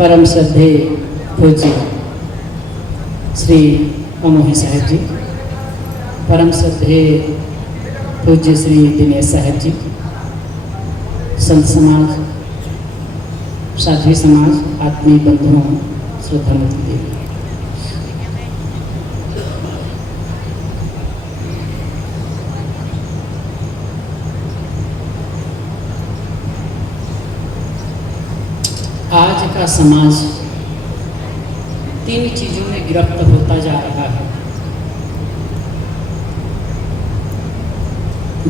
परम श्रद्धेय पूज्य श्री अमोही साहेब जी, परम श्रद्धेय पूज्य श्री दिनेश साहेब जी, संत समाज, साध्वी समाज, आत्मीय बंधुओं, श्रद्धामूर्ति देवी, आज का समाज तीन चीजों में गिरफ्त होता जा रहा है।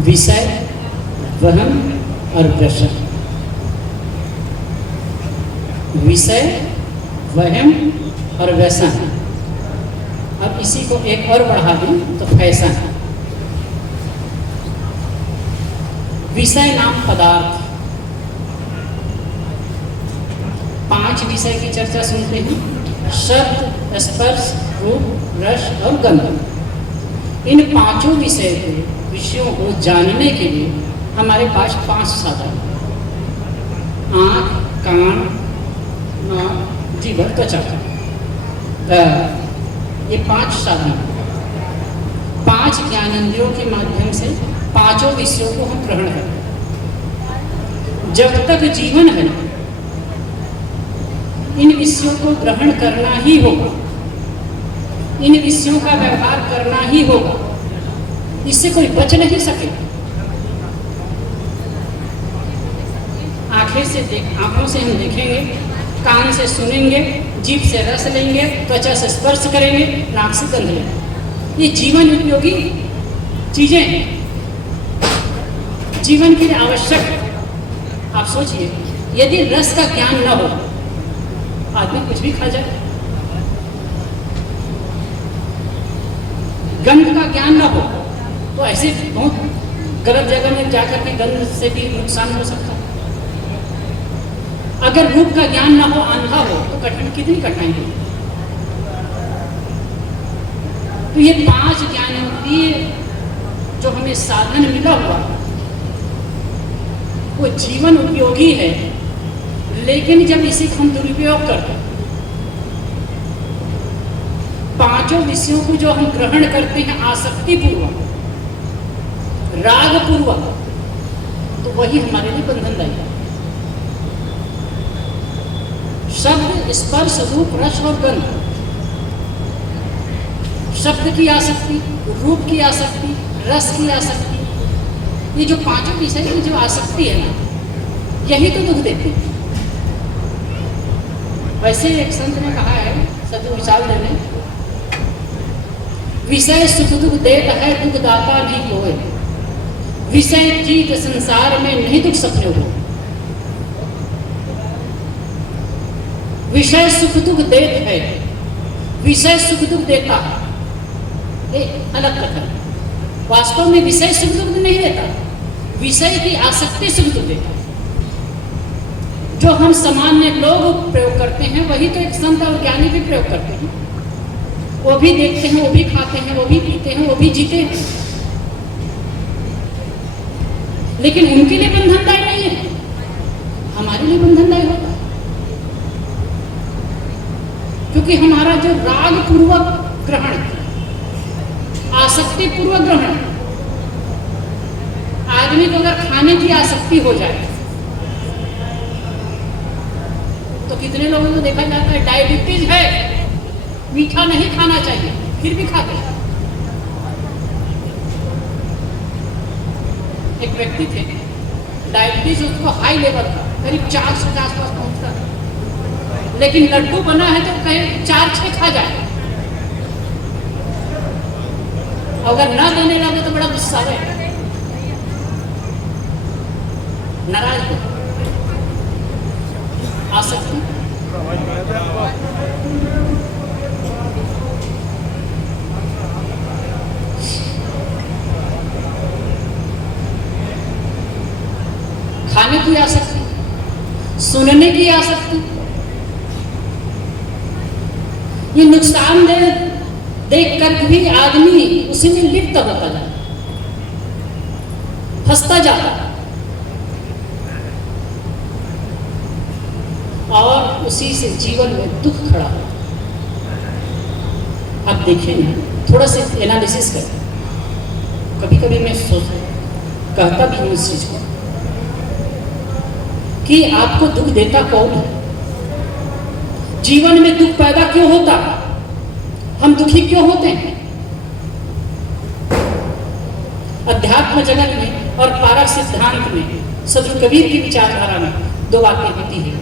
विषय, वहम और व्यसन। विषय, वहम और व्यसन। अब इसी को एक और बढ़ा दें तो फैशन। विषय नाम पदार्थ। 5 विषय की चर्चा सुनते हैं: शब्द, स्पर्श, रूप, रस और गंध। इन 5 विषयों को जानने के लिए हमारे पास 5 साधन: आँख, कान, नाक, जीभ, त्वचा। ये 5 साधन, 5 ज्ञानेंद्रियों के माध्यम से 5 विषयों को हम ग्रहण करते हैं। जब तक जीवन है इन विषयों को ग्रहण करना ही होगा, इन विषयों का व्यवहार करना ही होगा, इससे कोई बच नहीं सकेगा। आंखों से हम देखेंगे, कान से सुनेंगे, जीभ से रस लेंगे, त्वचा से स्पर्श करेंगे, नाक से गंध लेंगे। ये जीवन उपयोगी चीजें हैं, जीवन के लिए आवश्यक। आप सोचिए, यदि रस का ज्ञान न हो, आदमी कुछ भी खा जाए। गंध का ज्ञान न हो तो ऐसे बहुत गलत जगह में जाकर के गंध से भी नुकसान हो सकता है। अगर रूप का ज्ञान न हो, अंधा हो, तो कितनी कठिनाई होगी। तो ये 5 ज्ञानेंद्रिय जो हमें साधन मिला हुआ वो जीवन उपयोगी है, लेकिन जब इसे हम दुरुपयोग करते हैं, 5 विषयों को जो हम ग्रहण करते हैं आसक्ति पूर्वक, राग पूर्वक, तो वही हमारे लिए बंधनदायी है। शब्द, स्पर्श, रूप, रस और गंध। शब्द की आसक्ति, रूप की आसक्ति, रस की आसक्ति, ये जो 5 विषय की जो आसक्ति है ना, यही तो दुख देती है। वैसे एक संत ने कहा है, सदु विचार देने, विषय सुख दुख देता है, दुख दाता नहीं कोई। विषय जीत संसार में नहीं दुख सपने हो। विषय सुख दुख देता है, विषय सुख दुख देता है, ये अलग कथन है। वास्तव में विषय सुख दुख नहीं देता, विषय की आसक्ति सुख दुख देता है। जो हम सामान्य लोग प्रयोग करते हैं वही तो एक संत और ज्ञानी भी प्रयोग करते हैं। वो भी देखते हैं, वो भी खाते हैं, वो भी पीते हैं, वो भी जीते हैं, लेकिन उनके लिए बंधनदायी नहीं है, हमारे लिए बंधनदायी होता है। क्योंकि हमारा जो राग पूर्वक ग्रहण, आसक्ति पूर्वक ग्रहण, आदमी को अगर खाने की आसक्ति हो जाए तो कितने लोगों को देखा जाता है डायबिटीज है, मीठा नहीं खाना चाहिए, फिर भी खाते हैं। एक व्यक्ति थे, डायबिटीज उसको हाई लेवल था, करीब 400 के आसपास पहुंचता था, लेकिन लड्डू बना है तो कहीं 4-6 खा जाए। अगर ना देने लगे तो बड़ा गुस्सा है, नाराज हो। आसक्ति खाने की आसक्ति, सुनने की आसक्ति, ये नुकसान देख कर भी आदमी उसी में लिप्त होता जाता, फंसता जाता और उसी से जीवन में दुख खड़ा हो। आप देखिए ना, थोड़ा सा एनालिसिस करें। कभी कभी मैं कहता भी हूँ इस चीज को कि आपको दुख देता कौन है? जीवन में दुख पैदा क्यों होता है? हम दुखी क्यों होते हैं? अध्यात्म जगत में और पारक सिद्धांत में सदगुरु कबीर की विचारधारा में दो बातें होती है,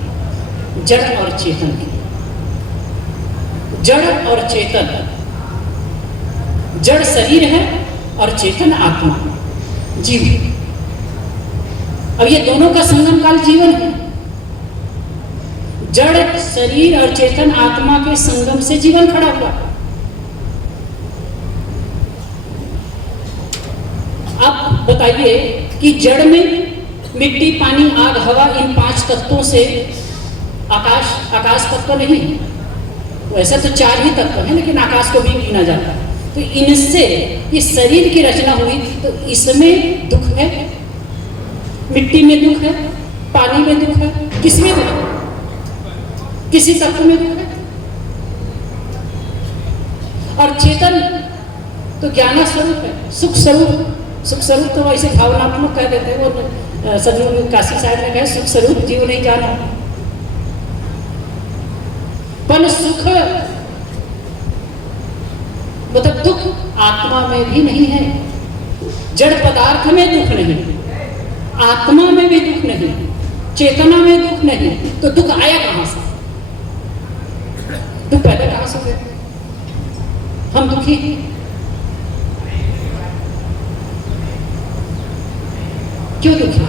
जड़ और चेतन की। जड़ और चेतन, जड़ शरीर है और चेतन आत्मा, जीव। अब ये दोनों का संगम काल जीवन है। जड़ शरीर और चेतन आत्मा के संगम से जीवन खड़ा हुआ। अब बताइए कि जड़ में मिट्टी, पानी, आग, हवा, इन 5 तत्वों से आकाश तत्व नहीं है। वैसे तो 4 ही तत्व है, लेकिन आकाश को भी गिना जाता है। तो इनसे इस शरीर की रचना हुई, तो इसमें दुख है, मिट्टी में दुख है, पानी में दुख है, किसमें दुख है? किसी तत्व में दुख है। और चेतन तो ज्ञान स्वरूप है, सुख स्वरूप। सुख स्वरूप तो वैसे भावनात्मक कह देते हैं, वो सदगुरु काशी साहब ने कहा सुख स्वरूप जीव नहीं जाना। पर सुख मतलब दुख आत्मा में भी नहीं है। जड़ पदार्थ में दुख नहीं, आत्मा में भी दुख नहीं, चेतना में दुख नहीं, तो दुख आया कहां से? दुख पैदा कहां से हुए? हम दुखी हैं। क्यों दुखी?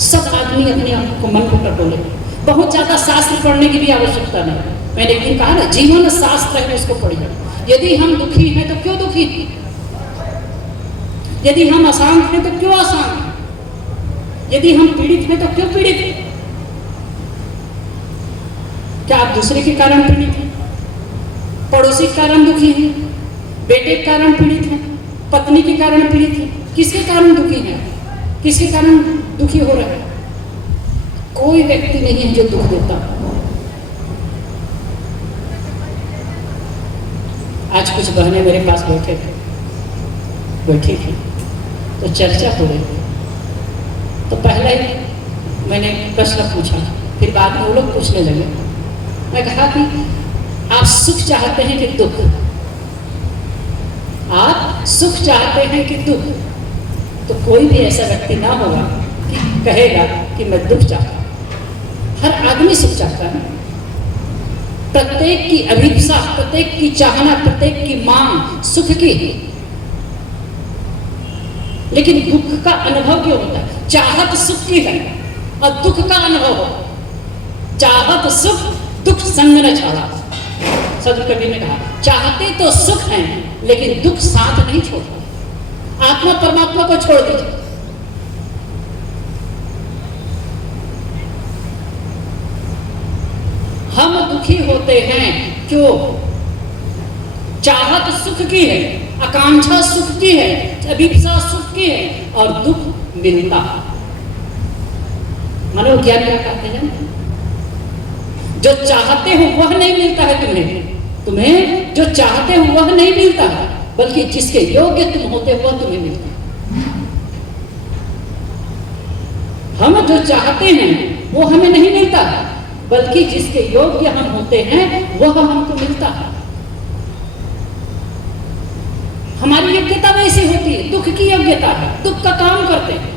सब आदमी अपने आप को, मन को टटोले। बहुत ज्यादा शास्त्र पढ़ने की भी आवश्यकता नहीं। मैंने एक दिन कहा ना, जीवन शास्त्र है, उसको पढ़िए। यदि हम दुखी हैं तो क्यों दुखी हैं? यदि हम अशांत हैं तो क्यों अशांत हैं? यदि हम पीड़ित हैं तो क्यों पीड़ित हैं? क्या आप दूसरे के कारण पीड़ित हैं? पड़ोसी के कारण दुखी हैं? बेटे के कारण पीड़ित हैं? पत्नी के कारण पीड़ित हैं? किसके कारण दुखी हैं? किसके कारण दुखी हो रहे हैं? कोई व्यक्ति नहीं है जो दुख देता। आज कुछ बहनें मेरे पास बैठी थी, तो चर्चा हो रही थी। तो पहले मैंने प्रश्न पूछा, फिर बाद में वो लोग पूछने लगे। मैं कहा कि आप सुख चाहते हैं कि दुख? आप सुख चाहते हैं कि दुख? तो कोई भी ऐसा व्यक्ति ना होगा कि कहेगा कि मैं दुख चाहता हूं। हर आदमी सुख चाहता है। प्रत्येक की अभिप्सा, प्रत्येक की चाहना, प्रत्येक की मांग सुख की है। लेकिन दुख का अनुभव क्यों होता है? चाहत सुख की है और दुख का अनुभव हो। चाहत सुख, दुख संग न छाड़ा। सदगुरु कबीर ने कहा, चाहते तो सुख हैं लेकिन दुख साथ नहीं छोड़ता। आत्मा परमात्मा को छोड़ दीजिए। हम दुखी होते हैं क्यों? चाहत सुख की है, आकांक्षा सुख की है, अभिप्सा सुख की है, और दुख मिलता। मनोविज्ञान क्या कहते हैं? जो चाहते हो वह नहीं मिलता है तुम्हें जो चाहते हो वह नहीं मिलता है, बल्कि जिसके योग्य तुम होते हो वह तुम्हें मिलता है। हम जो चाहते हैं वो हमें नहीं मिलता है, बल्कि जिसके योग्य हम होते हैं वह हमको मिलता है। हमारी योग्यता वैसी होती है, दुख की योग्यता है, दुख का काम करते हैं।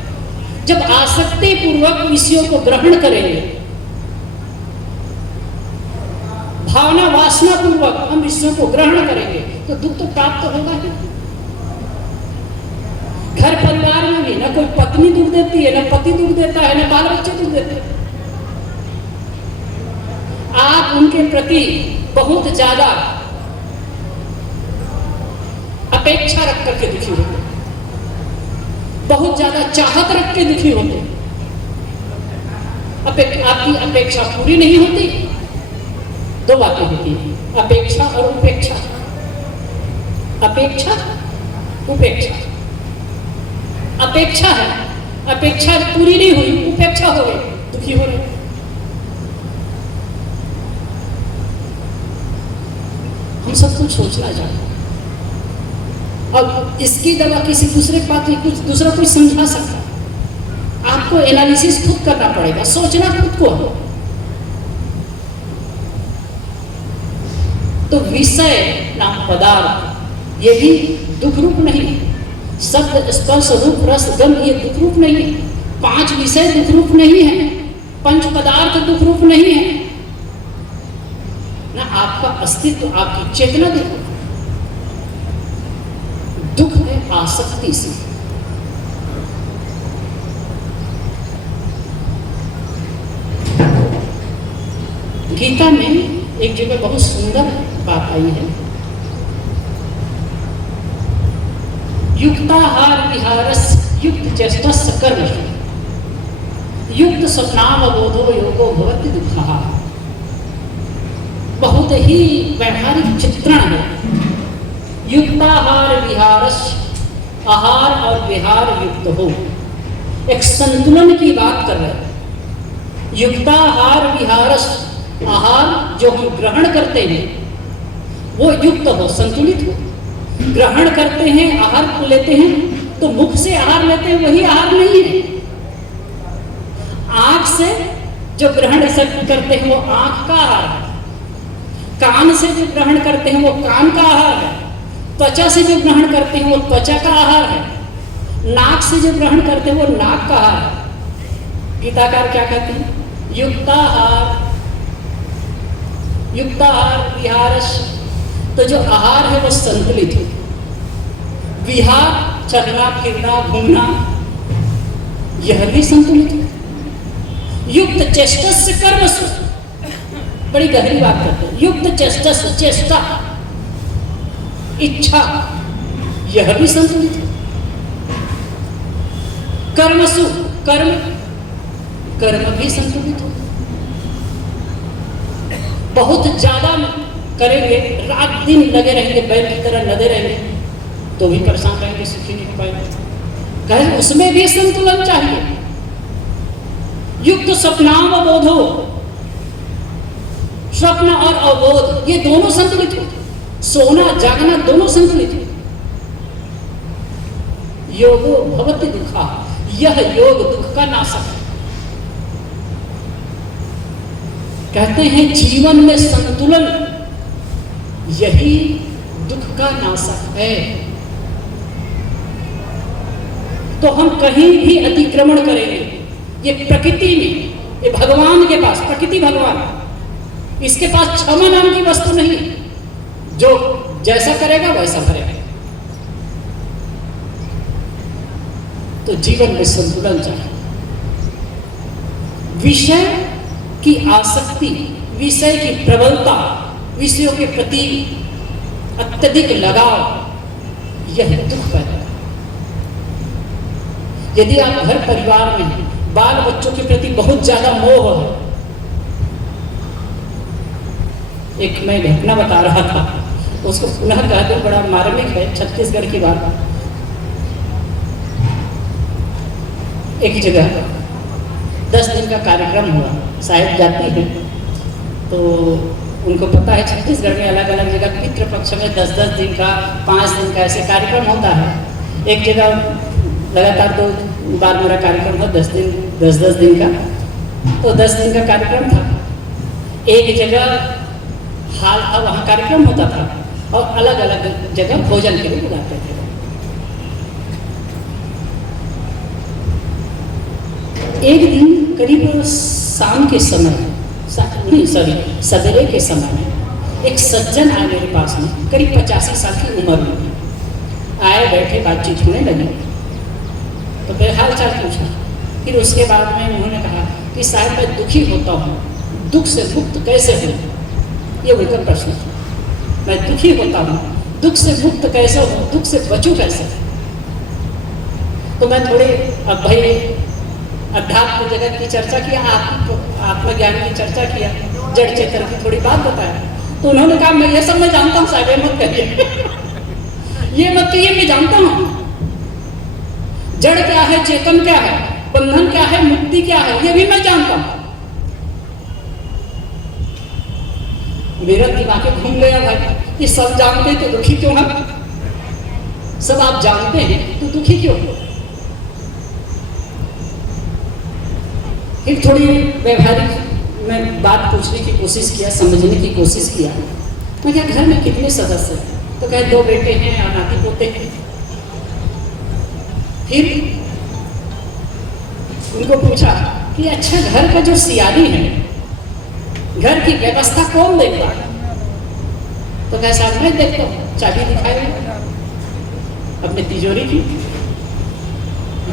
जब आसक्ति पूर्वक विषयों को ग्रहण करेंगे, भावना वासना पूर्वक हम विषयों को ग्रहण करेंगे, तो दुख तो प्राप्त होगा ही। घर परिवार में भी ना कोई पत्नी दुख देती है, ना पति दुख देता है, ना बाल बच्चे दुख देते हैं। आप उनके प्रति बहुत ज्यादा अपेक्षा रख करके दुखी होते, बहुत ज्यादा चाहत रख के दुखी होते। आपकी अपेक्षा पूरी नहीं होती। दो बातें होती हैं, अपेक्षा और उपेक्षा। अपेक्षा, उपेक्षा। अपेक्षा है, अपेक्षा पूरी नहीं हुई, उपेक्षा हो गई, दुखी हो रहे। हम सब कुछ सोचना चाहते हैं। अब इसकी दवा किसी दूसरे के पास कुछ दूसरा कोई समझा सकता, आपको एनालिसिस खुद करना पड़ेगा, सोचना खुद को। तो विषय नाम पदार्थ ये भी दुख रूप नहीं है। शब्द स्पर्श रूप रस गंध ये दुख रूप नहीं है। 5 विषय दुख रूप नहीं है। 5 पदार्थ दुख रूप नहीं है ना। आपका अस्तित्व, आपकी चेतना दुख रूप। दुख है आसक्ति से। गीता में एक जगह बहुत सुंदर बात आई है, युक्ताहार विहारस युक्त चेष्टस कर्मसु युक्त स्वप्नावबोधो योगो भवति दुःखः। बहुत ही व्यवहारिक चित्रण है। युक्ताहार विहारस, आहार और विहार युक्त हो, एक संतुलन की बात कर रहे हैं। युक्ताहार विहारस, आहार जो हम ग्रहण करते हैं वो युक्त हो, संतुलित हो। ग्रहण करते हैं, आहार को लेते हैं तो मुख से आहार लेते हैं, वही आहार नहीं है। आंख से जो ग्रहण करते हैं वो आंख का आहार है। कान से जो ग्रहण करते हैं वो कान का आहार है। त्वचा से जो ग्रहण करते हैं वो त्वचा का आहार है। नाक से जो ग्रहण करते हैं वो नाक का आहार है। गीताकार क्या कहते हैं? युक्ताहार, युक्ताहार विहारस, तो जो आहार है वो संतुलित है। विहार चलना फिरना घूमना यह भी संतुलित है। युक्त चेष्टस कर्मसु, बड़ी गहरी बात करते हैं। युक्त चेष्टस, चेष्टा इच्छा यह भी संतुलित है। कर्मसु, कर्म, कर्म भी संतुलित है। बहुत ज्यादा करेंगे, रात दिन लगे रहेंगे, बैल की तरह लदे रहेंगे तो भी परेशान रहेंगे, सुखी नहीं हो पाएंगे। कहे उसमें भी संतुलन चाहिए। युक्त स्वप्नावबोधो, स्वप्न और अवबोध ये दोनों संतुलित हो। सोना जागना दोनों संतुलित हो। योगो भवति दुःखा, यह योग दुख का नाशक है। कहते हैं जीवन में संतुलन यही दुख का नाशक है। तो हम कहीं भी अतिक्रमण करेंगे, ये प्रकृति में, ये भगवान के पास, प्रकृति भगवान, इसके पास क्षमा नाम की वस्तु नहीं। जो जैसा करेगा वैसा करेगा। तो जीवन में संतुलन चाहिए। विषय की आसक्ति, विषय की प्रबलता, विषयों के प्रति अत्यधिक लगाव यह दुख पैदा है। यदि आप घर परिवार में बाल बच्चों के प्रति बहुत ज्यादा मोह है। एक मैं घटना बता रहा था, उसको पुनः कह दो, बड़ा मार्मिक है, छत्तीसगढ़ की बात। एक जगह 10 दिन का कार्यक्रम हुआ, साहिब जाती है तो उनको पता है छत्तीसगढ़ में अलग अलग जगह पितृ पक्ष में 10-10 दिन का, 5 दिन का ऐसे कार्यक्रम होता है। एक जगह लगातार 2 बार मेरा कार्यक्रम था, 10-10 दिन का, तो 10 दिन का कार्यक्रम था। एक जगह हाल था, वहाँ कार्यक्रम होता था और अलग अलग जगह भोजन के लिए बुलाते थे। एक दिन करीब शाम के समय, नहीं सॉरी सवेरे के समय में एक सज्जन आए मेरे पास में, करीब 85 साल की उम्र में आए, बैठे, बातचीत होने लगी तो फिर हाल चाल पूछा। फिर उसके बाद में उन्होंने कहा कि साहब मैं दुखी होता हूँ, दुख से मुक्त कैसे हूँ, ये उनका प्रश्न था। मैं दुखी होता हूँ, दुख से मुक्त कैसे हूँ, दुख से बचूं कैसे। तो मैं थोड़े अब भाई अध्यात्म जगत की चर्चा किया, आत्मज्ञान की चर्चा किया, जड़ चेतन की थोड़ी बात बताया। तो उन्होंने कहा मैं ये सब मैं जानता हूँ साहब, मत कहिए ये मत कहिए, मैं जानता हूँ जड़ क्या है, चेतन क्या है, बंधन क्या है, मुक्ति क्या है, ये भी मैं जानता हूँ। मेरा दिमाग घूम गया भाई, ये सब जानते हैं तो दुखी क्यों है? सब आप जानते हैं तो दुखी क्यों? फिर थोड़ी व्यवहारिक मैं बात पूछने की कोशिश किया, समझने की कोशिश किया। मैं क्या घर में कितने सदस्य हैं? तो कहे 2 बेटे हैं और नाती पोते हैं। फिर उनको पूछा कि अच्छा घर का जो सियारी है, घर की व्यवस्था कौन देखता है? तो कहे साहब मैं देखता हूँ, चाबी दिखाए अपने तिजोरी की।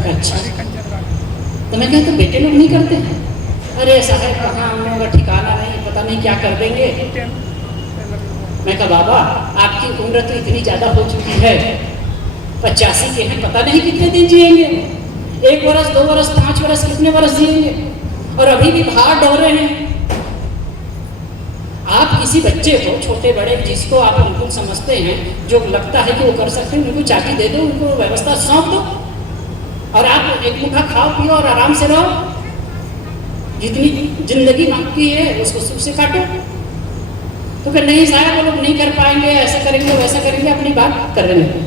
अच्छा, तो मैं कहता तो बेटे लोग नहीं करते हैं? अरे ऐसा है कहाँ हम लोगों का ठिकाना नहीं, पता नहीं क्या कर देंगे। मैं कहा बाबा आपकी उम्र तो इतनी ज़्यादा हो चुकी है, 85 के हैं, पता नहीं कितने दिन जिएंगे, 1 वर्ष 2 वर्ष 5 वर्ष कितने वर्ष जिएंगे, और अभी भी भाग दौड़ रहे हैं। आप किसी बच्चे को, छोटे बड़े जिसको आप अनुकूल समझते हैं, जो लगता है कि वो कर सकते हैं, उनको चाबी दे दो, उनको व्यवस्था सौंप दो और आप एक मुठ्ठा खाओ पियो और आराम से रहो। जितनी जिंदगी मांगती है उसको सुख से काटो। तो फिर नहीं साहब वो लोग नहीं कर पाएंगे, ऐसा करेंगे वैसा करेंगे, अपनी बात कर रहे हैं।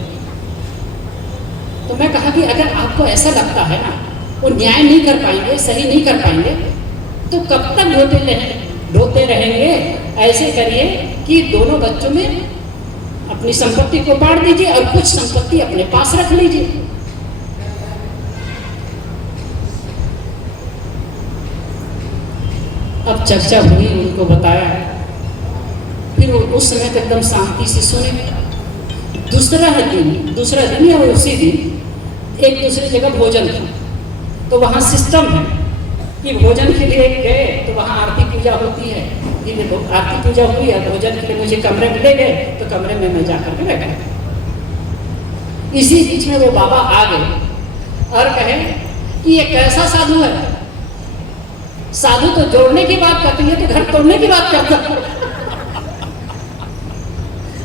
तो मैं कहा कि अगर आपको ऐसा लगता है ना वो न्याय नहीं कर पाएंगे, सही नहीं कर पाएंगे, तो कब तक ढोते रहेंगे? ऐसे करिए कि दोनों बच्चों में अपनी संपत्ति को बांट दीजिए और कुछ संपत्ति अपने पास रख लीजिए। अब चर्चा हुई, उनको बताया, फिर उस समय तक एकदम शांति से सुने। दूसरा दिन या उसी दिन एक दूसरी जगह भोजन था, तो वहाँ सिस्टम है कि भोजन के लिए गए तो वहाँ आरती पूजा होती है। आरती पूजा हुई है, भोजन के लिए मुझे कमरे में ले गए, तो कमरे में मैं जाकर के बैठा। इसी बीच में वो बाबा आ गए और कहे कि ये कैसा साधु है, साधु तो जोड़ने की बात करती है तो घर तोड़ने की बात करता है।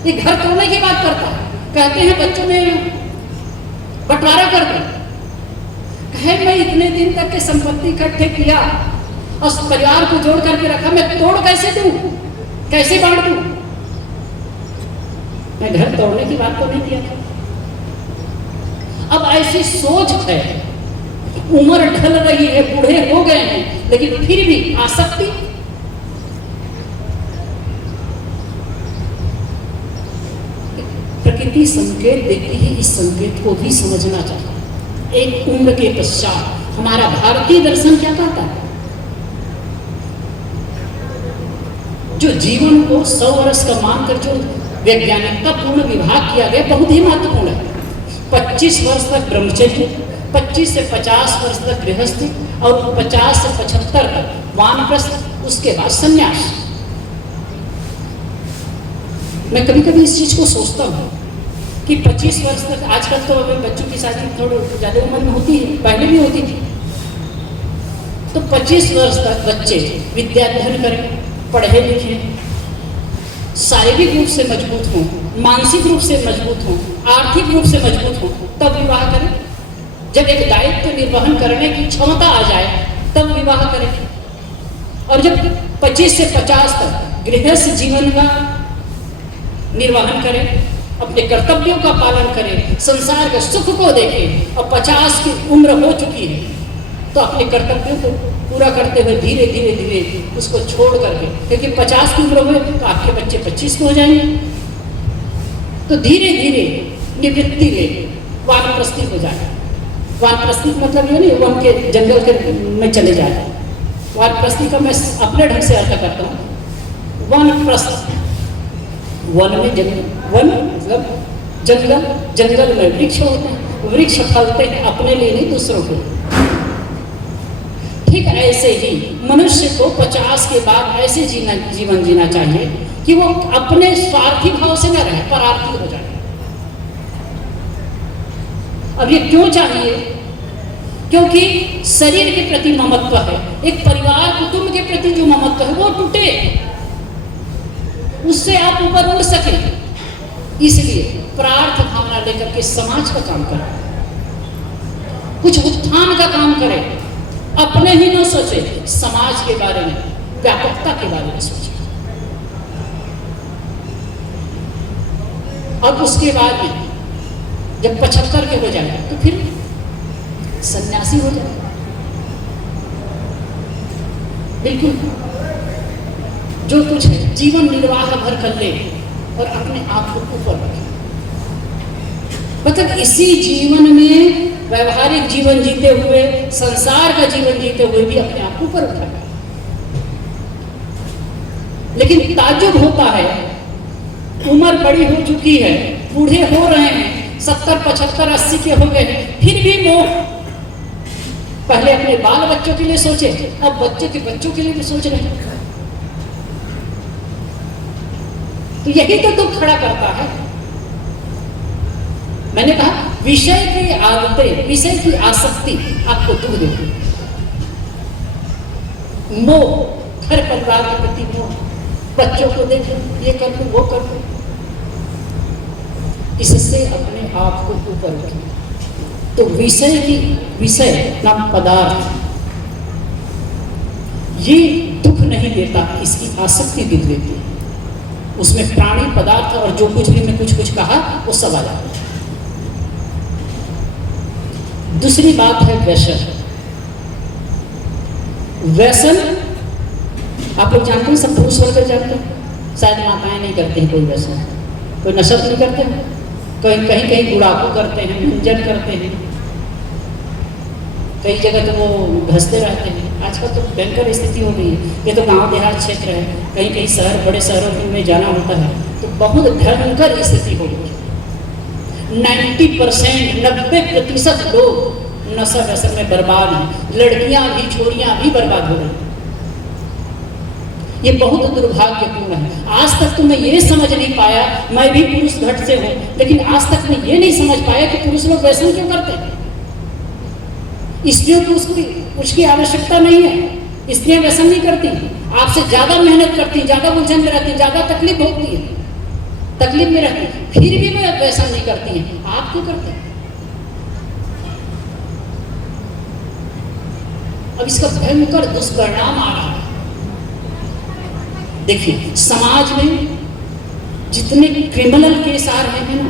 ये घर तोड़ने की बात करता है। कहते हैं बच्चों में बंटवारा कर दो। कहे मैं इतने दिन तक के संपत्ति इकट्ठे किया और परिवार को जोड़ करके रखा, मैं तोड़ कैसे दूं, कैसे बांट दूं? मैं घर तोड़ने की बात तो नहीं किया था। अब ऐसी सोच है, उम्र ढल रही है, बूढ़े हो गए हैं, लेकिन फिर भी आसक्ति। प्रकृति संकेत देती है, इस संकेत को भी समझना चाहिए। एक उम्र के पश्चात हमारा भारतीय दर्शन क्या कहता है? जो जीवन को 100 वर्ष का मानकर जो वैज्ञानिकता पूर्ण विभाग किया गया, बहुत ही महत्वपूर्ण है। 25 वर्ष तक ब्रह्मचर्य, 25 से 50 वर्ष तक गृहस्थी और 50 से 75 तक वानप्रस्थ, उसके बाद संन्यास। मैं कभी कभी इस चीज को सोचता हूँ कि 25 वर्ष तक, आजकल तो अभी बच्चों की शादी थोड़ी ज़्यादा उम्र में होती है, पहले भी होती थी, तो 25 वर्ष तक बच्चे विद्याध्ययन करें, पढ़े लिखें, शारीरिक रूप से मजबूत हों, मानसिक रूप से मजबूत हों, आर्थिक रूप से मजबूत हों, तब विवाह करें। जब एक दायित्व निर्वहन करने की क्षमता आ जाए तब विवाह करें। और जब 25 से 50 तक गृहस्थ जीवन का निर्वहन करें, अपने कर्तव्यों का पालन करें, संसार के सुख को देखें, और 50 की उम्र हो चुकी है तो अपने कर्तव्यों को पूरा करते हुए धीरे धीरे धीरे उसको छोड़ करके, क्योंकि 50 की उम्र हुए तो आपके बच्चे 25 के हो जाएंगे, तो धीरे धीरे निवृत्ति ले वानप्रस्थी हो जाए। वानप्रस्थी मतलब ये नहीं वन के जंगल के में चले जाए। वानप्रस्थी का मैं अपने ढंग से अर्थ करता हूँ। वानप्रस्थ, वन में जंगल, वन मतलब जंगल, जंगल में वृक्ष होते हैं, वृक्ष फलते हैं अपने लिए नहीं दूसरों के लिए। ठीक ऐसे ही मनुष्य को 50 के बाद ऐसे जीवन जीना चाहिए कि वो अपने स्वार्थी भाव से न रहे, परार्थी हो जाए। अब ये क्यों चाहिए? क्योंकि शरीर के प्रति ममत्व है, एक परिवार कुटुंब के प्रति जो ममत्व है वो टूटे, उससे आप ऊपर उड़ सके। इसलिए प्रार्थ भावना लेकर के समाज का काम करें, कुछ उत्थान का काम करें, अपने ही न सोचे, समाज के बारे में, व्यापकता के बारे में सोचे। अब उसके बाद में जब 75 के हो जाए तो फिर सन्यासी हो जाए। बिल्कुल जो कुछ है जीवन निर्वाह भर कर ले और अपने आप को ऊपर रखे। मतलब इसी जीवन में व्यवहारिक जीवन जीते हुए, संसार का जीवन जीते हुए भी अपने आप को ऊपर उठाया। लेकिन ताज्जुब होता है, उम्र बड़ी हो चुकी है, बूढ़े हो रहे हैं, 70, 75, 80 के हो गए हैं, फिर भी मोह। पहले अपने बाल बच्चों के लिए सोचे, अब बच्चे के बच्चों के लिए भी सोच रहे हैं। तो यही तो दुख खड़ा करता है। मैंने कहा विषय की आदतें, विषय की आसक्ति आपको दुख देती है। मोह, घर परिवार के प्रति मोह, बच्चों को देखो, ये कर लो, वो कर लो, इससे अपने आप को ऊपर रखिए। तो विषय नाम पदार्थ ये दुख नहीं देता, इसकी आसक्ति दुख देती है। उसमें प्राणी पदार्थ और जो कुछ भी मैं कुछ कहा वो सब आ जाता है। दूसरी बात है व्यसन। व्यसन आप लोग जानते हैं, सब पुरुष वर्ग जानते हैं, शायद माताएं नहीं करते हैं कोई व्यसन। कोई नशा नहीं करते हैं, कहीं गुड़ाखू करते हैं, मंजन करते हैं, कई जगह तो वो घसते रहते हैं। आजकल तो भयंकर स्थिति हो गई है। ये तो गांव देहात क्षेत्र है, कहीं शहर, बड़े शहरों में जाना होता है तो बहुत भयंकर स्थिति हो गई है। 90% लोग नशा व्यसन में बर्बाद हैं। लड़कियां भी, छोरियां भी बर्बाद हो रही। ये बहुत दुर्भाग्यपूर्ण है। आज तक तो मैं ये समझ नहीं पाया, मैं भी पुरुष घट से हूँ, लेकिन आज तक मैं ये नहीं समझ पाया कि पुरुष लोग व्यसन क्यों करते हैं। स्त्रियों को उसकी आवश्यकता नहीं है। स्त्रियां व्यसन नहीं करती, आपसे ज्यादा मेहनत करती, ज्यादा उलझन में रहती, ज्यादा तकलीफ होती है, तकलीफ में रहती, फिर भी वे व्यसन नहीं करती हैं। आप क्यों करते हैं? अब इसका भयंकर दुष्परिणाम आ रहा है। देखिए समाज में जितने क्रिमिनल केस आ रहे हैं ना,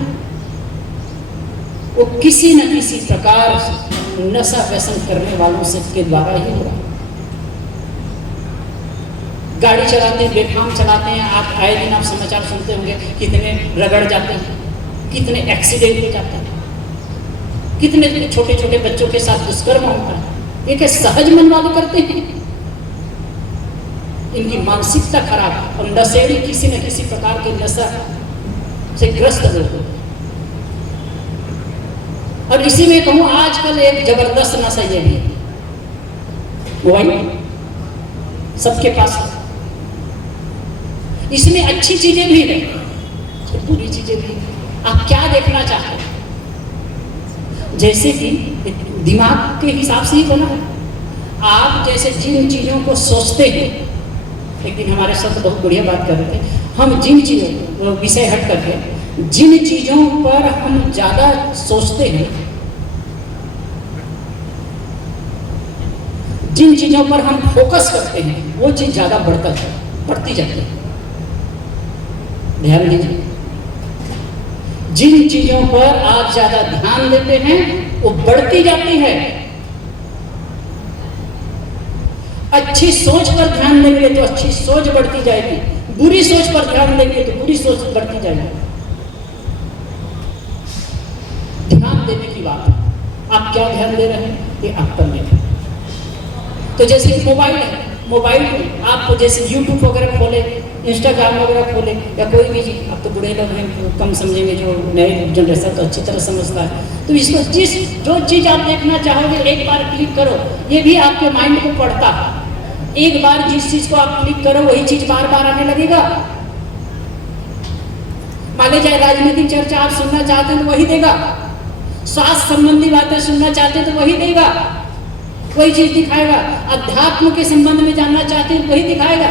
वो किसी न किसी प्रकार नशा व्यसन करने वालों से के द्वारा ही हो रहा है। गाड़ी चलाते हैं, बेफाम चलाते हैं। आप आए दिन आप समाचार सुनते होंगे, कितने रगड़ जाते हैं, कितने एक्सीडेंट हो जाते हैं, कितने छोटे छोटे बच्चों के साथ दुष्कर्म होता है। ये क्या सहज मन वाले करते हैं? इनकी मानसिकता खराब और नशेड़ी किसी न किसी प्रकार के नशा से ग्रस्त लोग। और इसी में कहूं आजकल एक जबरदस्त नशा ये भी है, मोबाइल सबके पास है। इसमें अच्छी चीजें भी है, बुरी चीजें भी है। आप क्या देखना चाहते हैं? जैसे कि दिमाग के हिसाब से ही बना है। आप जैसे जिन चीजों को सोचते हैं, एक दिन हमारे साथ बहुत बढ़िया बात कर रहे थे, हम जिन चीजों, विषय हट करके जिन चीजों पर हम ज्यादा सोचते हैं, जिन चीजों पर हम फोकस करते हैं, वो चीज ज्यादा बढ़ती जाती है। ध्यान दीजिए, जिन चीजों पर आप ज्यादा ध्यान देते हैं वो बढ़ती जाती है। अच्छी सोच पर ध्यान देंगे तो अच्छी सोच बढ़ती जाएगी, बुरी सोच पर ध्यान देंगे तो बुरी सोच बढ़ती जाएगी। ध्यान देने की बात है, आप क्या ध्यान दे रहे हैं ये आप पर निर्भर। तो जैसे कि मोबाइल है, मोबाइल में आप जैसे यूट्यूब वगैरह खोले, इंस्टाग्राम वगैरह खोले, या कोई भी चीज़, अब तो बूढ़े लोग हैं कम समझेंगे, जो नए जनरेशन तो अच्छी तरह समझता है। तो इसको जो चीज़ आप देखना चाहोगे एक बार क्लिक करो, ये भी आपके माइंड को पढ़ता है। एक बार जिस चीज को आप क्लिक करो वही चीज बार बार आने लगेगा। मान लीजिए राजनीतिक चर्चा आप सुनना चाहते हैं तो वही देगा, स्वास्थ्य संबंधी बातें सुनना चाहते हैं तो वही देगा, वही चीज दिखाएगा। अध्यात्म के संबंध में जानना चाहते हैं वही दिखाएगा।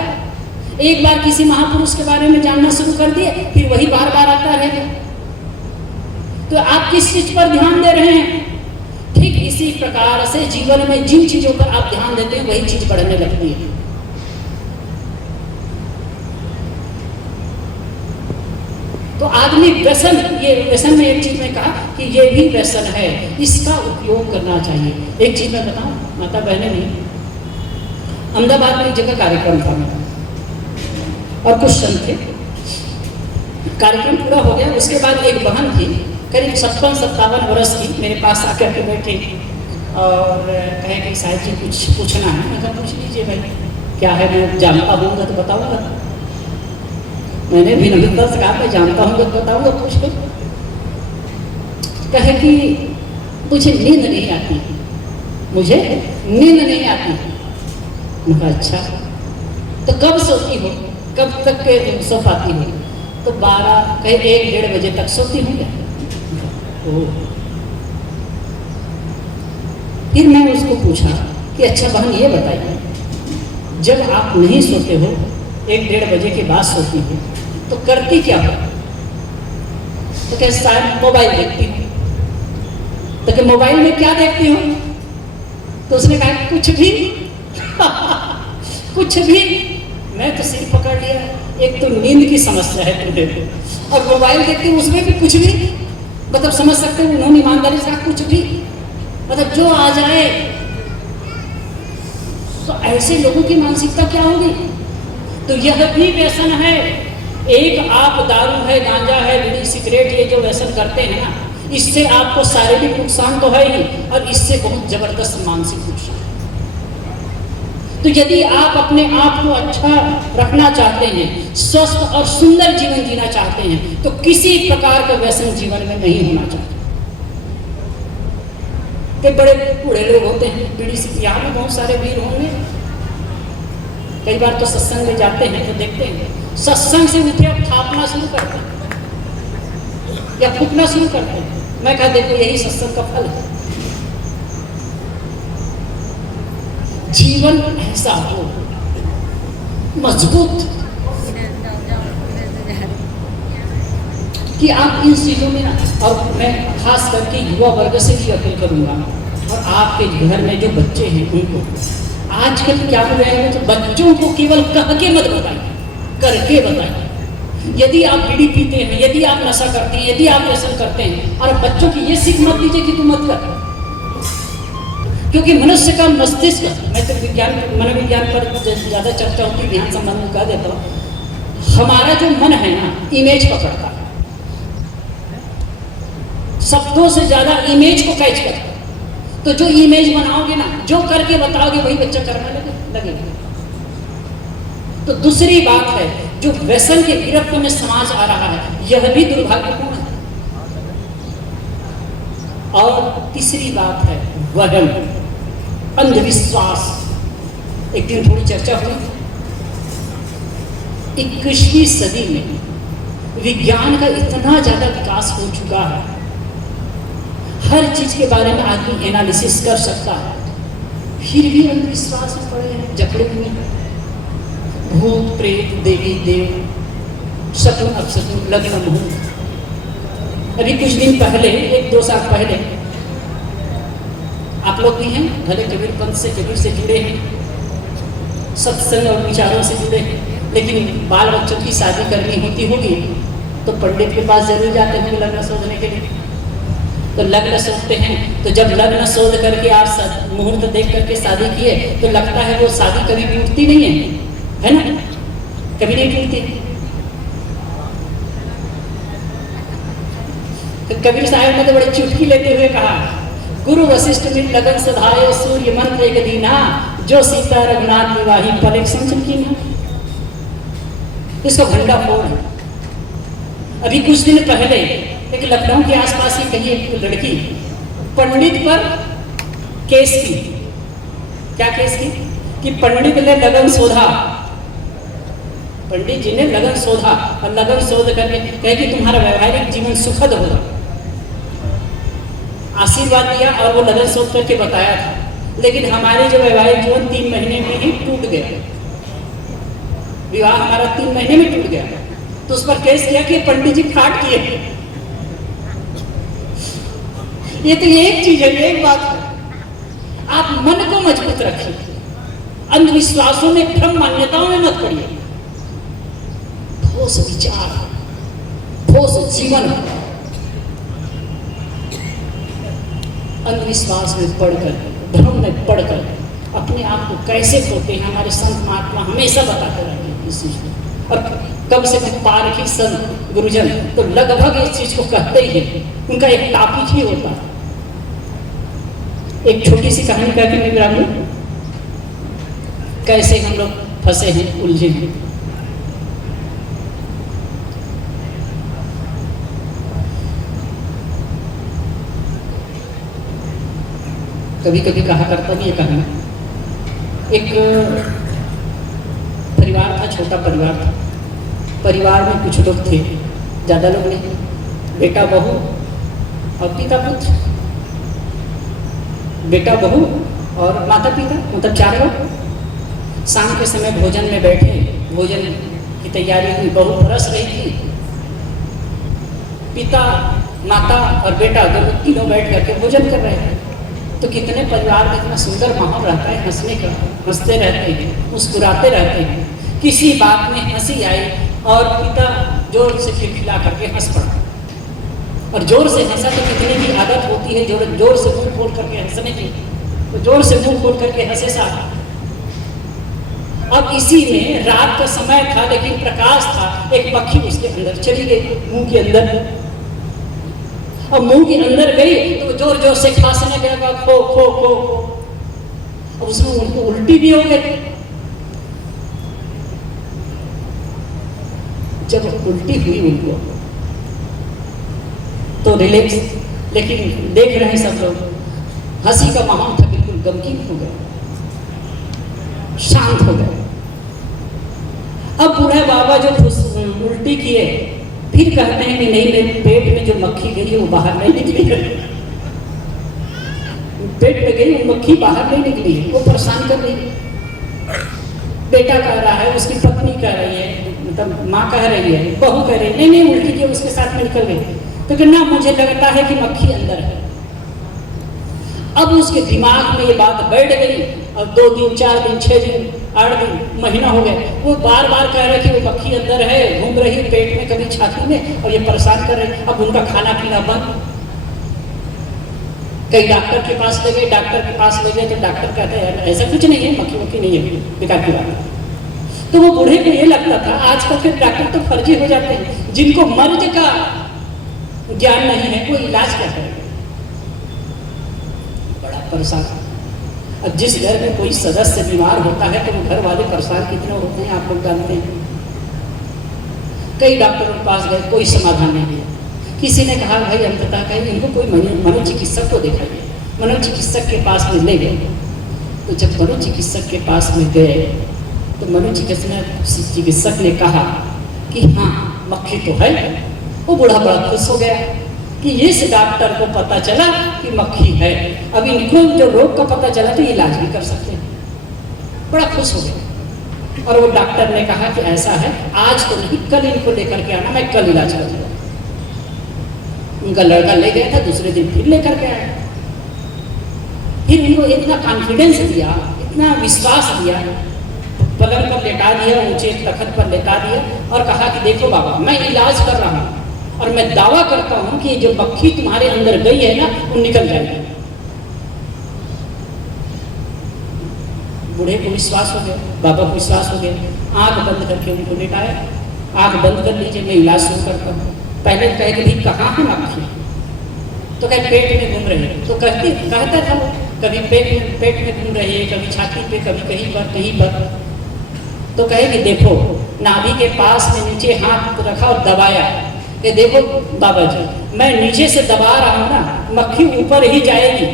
एक बार किसी महापुरुष के बारे में जानना शुरू कर दिए, फिर वही बार बार आता रहेगा। तो आप किस चीज पर ध्यान दे रहे हैं? ठीक इसी प्रकार से जीवन में जिन चीजों पर आप ध्यान देते हैं वही चीज बढ़ने लगती है। तो आदमी व्यसन, ये व्यसन में एक चीज में कहा कि ये भी व्यसन है, इसका उपयोग करना चाहिए। एक चीज मैं बताऊं, माता बहने नहीं, अहमदाबाद में एक जगह कार्यक्रम था मेरा और कुछ संत थे, कार्यक्रम पूरा हो गया। उसके बाद एक बहन थी करीब 56-57 वर्ष की, मेरे पास आकर के बैठी और कहे कि साहिब जी कुछ पूछना है। मैं कहा पूछ लीजिए भाई, क्या है, मैं जानता हूँगा तो बताऊँगा। मैंने भी नम्रता से कहा मैं जानता हूँ तो बताऊँगा, पूछ लो। कहे कि मुझे नींद नहीं आती, मुझे नींद नहीं आती। मैं कहा अच्छा, तो कब सोती हो, कब तक के सो पाती हो? तो 12 कहे 1-1:30 बजे तक सोती हूँ क्या? फिर मैं उसको पूछा कि अच्छा बहन ये बताइए, जब आप नहीं सोते हो, 1-1:30 बजे के बाद सोती हो, तो करती क्या हो? तो क्या शायद मोबाइल देखती हूँ। तो क्या मोबाइल में क्या देखती हो? तो उसने कहा कुछ भी कुछ भी। मैं तो सिर पकड़ लिया, एक तो नींद की समस्या है तुमने को, और मोबाइल देखते हैं उसमें भी कुछ भी। मतलब समझ सकते हो, उन्होंने ईमानदारी से कहा कुछ भी, मतलब जो आ जाए। तो ऐसे लोगों की मानसिकता क्या होगी? तो यह भी व्यसन है। एक आप दारू है, गांजा है, बीड़ी सिगरेट, ये जो व्यसन करते हैं ना, इससे आपको शारीरिक नुकसान तो है ही, और इससे बहुत जबरदस्त मानसिक नुकसान। तो यदि आप अपने आप को अच्छा रखना चाहते हैं, स्वस्थ और सुंदर जीवन जीना चाहते हैं, तो किसी प्रकार का व्यसन जीवन में नहीं होना चाहिए। कई बड़े बूढ़े लोग होते हैं, बीड़ी से, यहाँ में बहुत सारे वीर होंगे, कई बार तो सत्संग में जाते हैं तो देखते हैं सत्संग से उठे अब थापना शुरू करते हैं या फूकना शुरू करते हैं। मैं कहा देखो यही सत्संग का फल है। जीवन ऐसा हो मजबूत कि आप इन चीजों में ना, और मैं खास करके युवा वर्ग से भी अपील करूंगा, और आपके घर में जो बच्चे हैं उनको, आजकल क्या हो रहा है, तो बच्चों को केवल कह के मत बताइए, करके बताइए। यदि आप बीड़ी पीते हैं, यदि आप नशा करते हैं, यदि आप व्यसन करते हैं, और बच्चों की ये सीख मत दीजिए कि तू मत कर, क्योंकि मनुष्य का मस्तिष्क, मैं तो विज्ञान, मनोविज्ञान पर ज़्यादा चर्चा होती है, ध्यान संबंध में कह देता हूँ। हमारा जो मन है ना, इमेज पकड़ता है, शब्दों से ज़्यादा इमेज को कैच करता है। तो जो इमेज बनाओगे ना, जो करके बताओगे, वही बच्चा करने लगेगा। तो दूसरी बात है, जो व्यसन के गिरफ्त में समाज आ रहा है, यह भी दुर्भाग्यपूर्ण है। और तीसरी बात है वहम, अंधविश्वास। एक दिन थोड़ी चर्चा हुई, 21वीं सदी में विज्ञान का इतना ज्यादा विकास हो चुका है, हर चीज के बारे में आदमी एनालिसिस कर सकता है, फिर भी अंधविश्वास में पड़े हैं, जकड़े हुए हैं। भूत प्रेत, देवी देव, शकुन अपशकुन, लग्न मुहूर्त। अभी कुछ दिन पहले, 1-2 साल पहले, आप लोग भी हैं भले कबीर पंथ से, कबीर से जुड़े हैं, सत्संग और विचारों से जुड़े हैं, लेकिन बाल बच्चों की शादी करनी होती होगी तो पंडित के पास जरूर जाते होंगे लग्न शोधने के लिए। तो लग्न शोधते हैं, तो जब लग्न शोध करके आप मुहूर्त देख करके शादी किए, तो लगता है वो शादी कभी भी उठती नहीं है ना, कभी नहीं टूटती। तो कबीर साहब ने तो बड़ी चुटकी लेते हुए कहा, गुरु वशिष्ठ में लगन सधायो, सूर्य मंत्र एक दीना, जो सीता रघुनाथ निवाही पर एक संचन की ना। इसका भंडा फोड़ है। अभी कुछ दिन पहले एक लखनऊ के आसपास ही कहीं एक लड़की पंडित पर केस की। क्या केस की? कि पंडित ने लगन शोधा, पंडित जी ने लगन शोधा, और लगन शोध करके कहे कि तुम्हारा वैवाहिक जीवन सुखद होगा, आशीर्वाद दिया, और वो लगन शोध करके बताया था। लेकिन हमारे जो वैवाहिक जीवन 3 महीने में ही टूट गया, विवाह हमारा 3 महीने में टूट गया। तो उस पर केस किया कि पंडित जी फ्रॉड किए। ये तो एक चीज है, एक बात है। आप मन को मजबूत रखिए, अंधविश्वासों में, भ्रम मान्यताओं में मत पड़िए। ठोस विचार, ठोस जीवन अंधविश्वास में पढ़कर, भ्रम में पढ़कर अपने आप को कैसे खोते हैं। हमारे संत महात्मा हमेशा बताते रहते हैं इस चीज को, और कम से कम पारखी संत गुरुजन तो लगभग इस चीज को कहते ही हैं। उनका एक टॉपिक ही होता है। एक छोटी सी कहानी कह के मैं विराम लूं, कैसे हम लोग फंसे हैं, उलझे हैं। कभी कभी कहा करता भी ये कहानी। एक परिवार था, छोटा परिवार था। परिवार में कुछ लोग थे, ज़्यादा लोग नहीं, बेटा बहू और पिता पुत्र, बेटा बहू और माता पिता, मतलब 4 लोग। शाम के समय भोजन में बैठे, भोजन की तैयारी हुई, बहू परस रही थी। पिता, माता और बेटा दोनों तीनों बैठ करके भोजन कर रहे हैं। तो कितने परिवार में इतना सुंदर माहौल रहता है, हंसने का, हंसते रहते हैं, मुस्कुराते रहते हैं। किसी बात में हंसी आई और पिता जोर से खिलखिला करके हंस पड़ा, और जोर से हंसा तो कितनी भी आदत होती है जोर से मुंह खोल करके हंसने की, तो जोर से मुंह खोल करके हंसे साहब। अब इसी में रात का समय था, लेकिन प्रकाश था। एक पक्षी उसके अंदर चली गई, मुंह के अंदर, और मुंह के अंदर गई तो जोर जोर से खांसने लगा, खो खो खो खो। अब उसमें उनको उल्टी भी हो गई। जब उल्टी हुई उनको तो रिलैक्स, लेकिन देख रहे हैं सब लोग, हंसी का माहौल था, बिल्कुल गमगीन हो गए, शांत हो गए। अब बूढ़े बाबा जो उल्टी किए, फिर कहते हैं कि नहीं, मेरे पेट में जो मक्खी गई है वो बाहर नहीं निकली है। पेट में गई वो मक्खी बाहर नहीं निकली है, वो परेशान कर रही है। बेटा कह रहा है, उसकी पत्नी कह रही है, मतलब माँ कह रही है, बहू कह रही है, नहीं नहीं उल्टी की उसके साथ में निकल गई। तो कहना मुझे लगता है कि मक्खी अंदर है। अब उसके दिमाग में ये बात बैठ गई, और 2 दिन 4 दिन 6 दिन 8 दिन महीना हो गए, वो बार बार कह रहे कि वो मक्खी अंदर है, घूम रही है पेट में, कभी छाती में, और ये परेशान कर रहे। अब उनका खाना पीना बंद। कई डॉक्टर के पास ले गए, डॉक्टर के पास ले गए तो डॉक्टर कहते हैं ऐसा कुछ नहीं है, मक्खी वक्खी नहीं है, बेकार की बात है। तो वो बूढ़े को ये लगता था, आजकल के डॉक्टर तो फर्जी हो जाते हैं, जिनको मर्ज का ज्ञान नहीं है वो इलाज क्या करेगा। बड़ा परेशान। अब जिस घर में कोई सदस्य बीमार होता है तो वो घर वाले परेशान कितने होते हैं, आप लोग जानते हैं। कई डॉक्टरों के पास गए, कोई समाधान नहीं दिया। किसी ने कहा भाई अंततः कहीं इनको कोई मनोचिकित्सक को दिखाइए। मनोचिकित्सक के पास में ले गए। तो जब मनोचिकित्सक के पास में गए तो मनोचिकित्सक ने कहा कि हाँ मक्खी तो है। वो बूढ़ा बड़ा खुश हो गया कि इस डॉक्टर को पता चला कि मक्खी है, अब इनको जो रोग का पता चला तो इलाज भी कर सकते हैं। बड़ा खुश हो गया। और वो डॉक्टर ने कहा कि ऐसा है, आज तो नहीं, कल इनको लेकर के आना, मैं कल इलाज कर दूंगा। उनका लड़का ले गया था, दूसरे दिन फिर लेकर के आया। फिर उनको इतना कॉन्फिडेंस दिया, इतना विश्वास दिया, पलंग पर लेटा दिया, ऊंचे तखत पर लेटा दिया और कहा कि देखो बाबा मैं इलाज कर रहा हूँ और मैं दावा करता हूँ कि जो मक्खी तुम्हारे अंदर गई है ना वो निकल जाएगी। बूढ़े को विश्वास हो गया, बाबा को विश्वास हो गया। आंख बंद करके उनको लेटाया, आंख बंद कर लीजिए, मैं इलाज शुरू करता हूँ। पहले कहे कि भाई कहाँ है मक्खी, तो कहे पेट में घूम रही है। तो कहता था वो, कभी पेट में घूम रही है, कभी छाती पे, कभी कहीं पर कहीं पर। तो कहे कि देखो नाभि के पास में नीचे हाथ रखा और दबाया, ये देखो बाबा जी मैं नीचे से दबा रहा हूँ ना, मक्खी ऊपर ही जाएगी,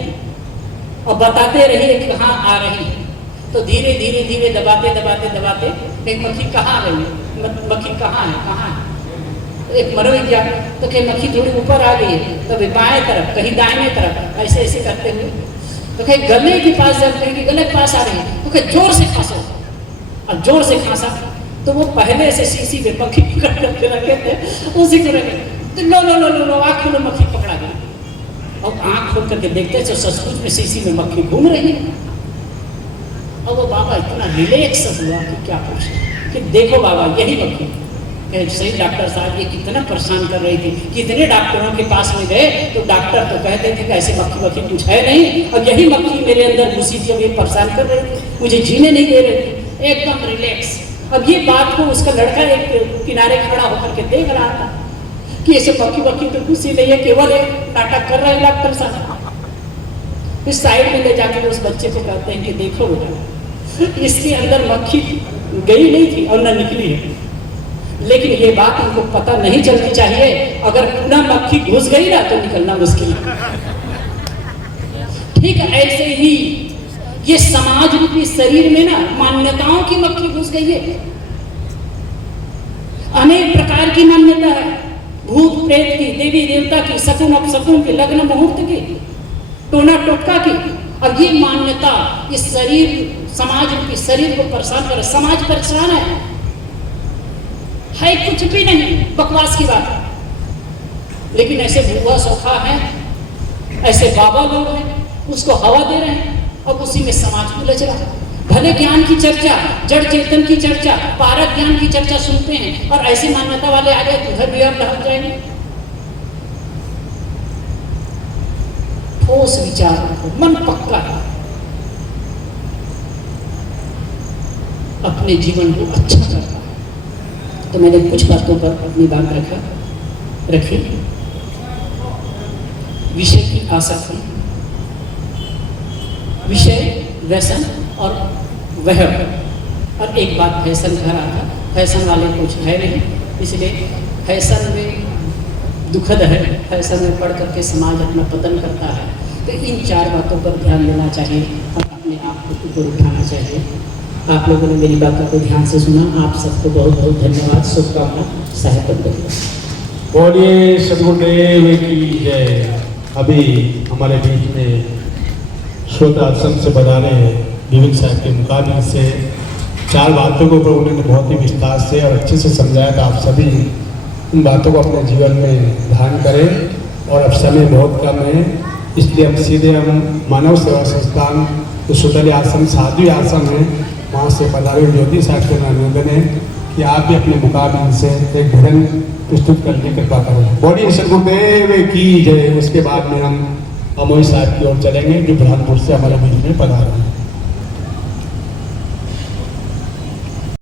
और बताते रहिए कि कहाँ आ रही है। तो धीरे धीरे धीरे दबाते दबाते दबाते एक मक्खी कहाँ आ रही है, मक्खी कहाँ है, कहाँ है। एक मनोविज्ञान तो कहीं मक्खी थोड़ी ऊपर आ गई है, कभी बाएं तरफ, कहीं दाहिने तरफ, ऐसे ऐसे करते हुए। तो कहीं गले के पास जब कहीं गले के पास आ रही है तो कहीं जोर से खांसो, और जोर से खांसा तो वो पहले से शीशी में मक्खी पकड़ करके रखे थे, उसी को रखे तो लो लो लो लो लो आँख खोलो, मक्खी पकड़ा गई। और आँख खोल करके देखते तो सचमुच में शीशी में मक्खी घूम रही है। और वो बाबा इतना रिलैक्स हुआ कि क्या पूछे, कि देखो बाबा यही मक्खी। कि सही डॉक्टर साहब ये कितना परेशान कर रही थी, कितने डॉक्टरों के पास में गए तो डॉक्टर तो कहते थे कि ऐसे मक्खी वक्खी कुछ है नहीं, और यही मक्खी मेरे अंदर घुसी थी, अब ये परेशान कर रही थी, मुझे जीने नहीं दे रही थी, एकदम रिलैक्स। अब ये बात को उसका लड़का एक किनारे खड़ा होकर के देख रहा था कि ऐसे मक्खी वक्खी तो घुसी नहीं है, केवल एक नाटक कर रहे हैं डॉक्टर साहब। फिर साइड में ले जाकर उस बच्चे को कहते हैं कि देखो बेटा, इसके अंदर मक्खी गई नहीं थी और न निकली है, लेकिन ये बात उनको पता नहीं चलनी चाहिए, अगर पुनः मक्खी घुस गई ना तो निकलना मुश्किल है। ठीक ऐसे ही ये समाज रूपी शरीर में ना मान्यताओं की मक्खी घुस गई है। अनेक प्रकार की मान्यता है, भूत प्रेत की, देवी देवता की, शकुन अपशकुन की, लग्न मुहूर्त की, टोना टोटका की। अब ये मान्यता इस शरीर, समाज रूपी शरीर को परेशान कर, समाज परेशान है कुछ भी नहीं, बकवास की बात है। लेकिन ऐसे भूआ सोखा है, ऐसे बाबा लोग हैं, उसको हवा दे रहे हैं, अब उसी में समाज को उलझ रहा है। भले ज्ञान की चर्चा, जड़ चेतन की चर्चा, पारक ज्ञान की चर्चा सुनते हैं, और ऐसी मान्यता वाले आ गए उधर भी आप ढल जाएंगे। ठोस विचार रखो, मन पक्का, अपने जीवन को अच्छा करता है। तो मैंने कुछ बातों पर अपनी बात रखी। विषय की आसक्ति, विषय, व्यसन और वह। और एक बात फैशन कह रहा था, फैशन वाले कुछ है नहीं, इसलिए फैशन में दुखद है, फैशन में पढ़ करके समाज अपना पतन करता है। तो इन 4 बातों पर ध्यान देना चाहिए और अपने आप को ऊपर उठाना चाहिए। आप लोगों ने मेरी बातों को ध्यान से सुना, आप सबको बहुत बहुत धन्यवाद, शुभकामना, साहेब। बोलिए सद्गुरुदेव की जय। अभी हमारे बीच में श्रोता आश्रम से बता रहे हैं विवेक साहब के मुकाबले से 4 बातों के ऊपर उन्होंने बहुत ही विस्तार से और अच्छे से समझाया था। आप सभी इन बातों को अपने जीवन में ध्यान करें। और अब समय बहुत कम है, इसलिए हम सीधे मानव सेवा संस्थान जो सुतली आश्रम साधु आश्रम है, वहाँ से पधारे ज्योति साहब को निवेदन है कि आप भी अपने मुकाबले से एक भजन प्रस्तुत करने की कृपा करें। बोलिए सद्गुरुदेव की जय। उसके बाद में हम अमोई साहब की ओर चलेंगे जो बुरहानपुर से हमारे बीच में पधारे हैं।